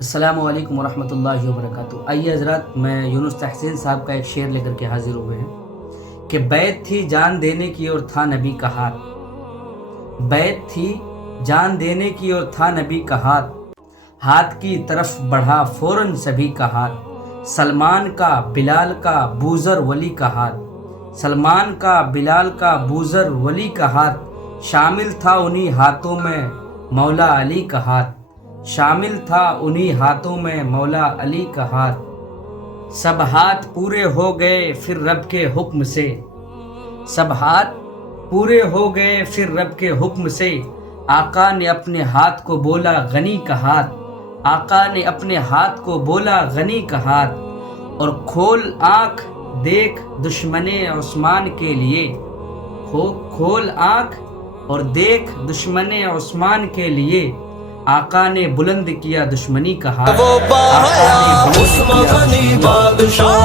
السلام علیکم ورحمۃ اللہ وبرکاتہ۔ آئیے حضرات، میں یونس تحسین صاحب کا ایک شعر لے کر کے حاضر ہوئے ہیں کہ بیت تھی جان دینے کی اور تھا نبی کا ہاتھ، بیت تھی جان دینے کی اور تھا نبی کا ہاتھ، ہاتھ کی طرف بڑھا فوراً سبھی کا ہاتھ، سلمان کا بلال کا بوذر ولی کا ہاتھ، سلمان کا بلال کا بوذر ولی کا ہاتھ، شامل تھا انہی ہاتھوں میں مولا علی کا ہاتھ، شامل تھا انہی ہاتھوں میں مولا علی کا ہاتھ، سب ہاتھ پورے ہو گئے پھر رب کے حکم سے، سب ہاتھ پورے ہو گئے پھر رب کے حکم سے، آقا نے اپنے ہاتھ کو بولا غنی کا ہاتھ، آقا نے اپنے ہاتھ کو بولا غنی کا ہاتھ، اور کھول آنکھ دیکھ دشمن عثمان کے لیے، کھول آنکھ اور دیکھ دشمن عثمان کے لیے، آقا نے بلند کیا دشمنی کا ہاتھ، وہ بایا عثمان غنی بادشاہ